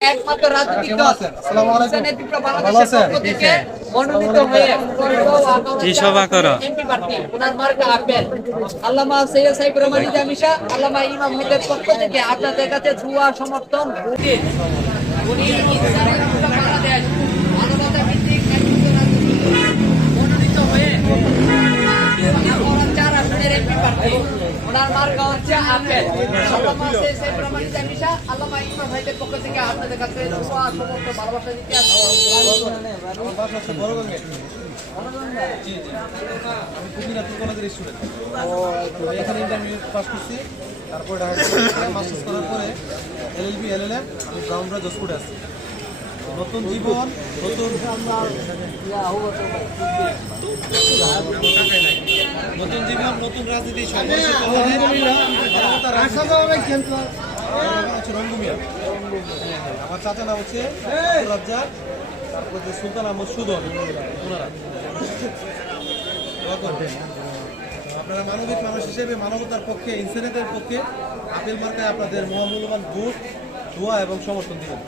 একমাত্র রাজনৈতিক দল বাংলাদেশের পক্ষ থেকে মনোনীত হয়ে এই সভা করো এমপি প্রার্থী ওনার মার্কা আপেল আল্লামা সৈয়দ সাহেব রহমানী জামিশা আল্লামা ইমাম ভাইদের পক্ষ থেকে আপনাদের কাছে দোয়া সমর্থন উনি ইনসানের বাংলাদেশ মানবতা ভিত্তিক একমাত্র রাজনৈতিক মনোনীত হয়ে চার আসনের এমপি প্রার্থী ওনার মার্কা হচ্ছে আপেল আল্লামা সৈয়দ সাহেব রহমানী জামিশা আল্লামা ইমাম ভাইদের পক্ষ থেকে আপনাদের কাছে দোয়া সমর্থন ভালোবাসা দিতে আসছি। আমি কুমিরাতুল কলেজের স্টুডেন্ট। এখানে ইন্টারমিডিয়েট পাস করছি, তারপর মাস্টার্স করার পরে LLB LLM আমি গ্রাউন্ডরা জসপুরে আছি। নতুন জীবন নতুন জীবন নতুন রাজনীতি রঙ্গুমিয়া। আমার চাচা নাম হচ্ছে রাজ্জাক, তারপর যে সুলতান আহমদ সুদন, ওনারা আপনারা মানবিক মানুষ হিসেবে মানবতার পক্ষে ইনসানিয়তের পক্ষে আপেল মার্কায় আপনাদের মহামূল্যবান ভোট, দোয়া এবং সমর্থন দিবেন।